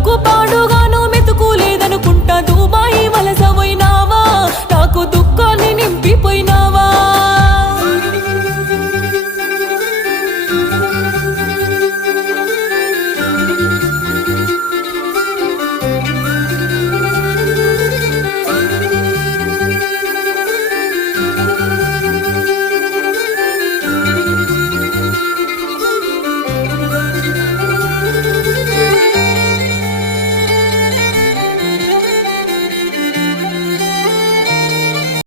బతుకు పాడుగాను మెతుకు లేదనుకుంటా దుబాయి వలస పోయినావా నాకు దుఃఖాన్ని నింపిపోయినా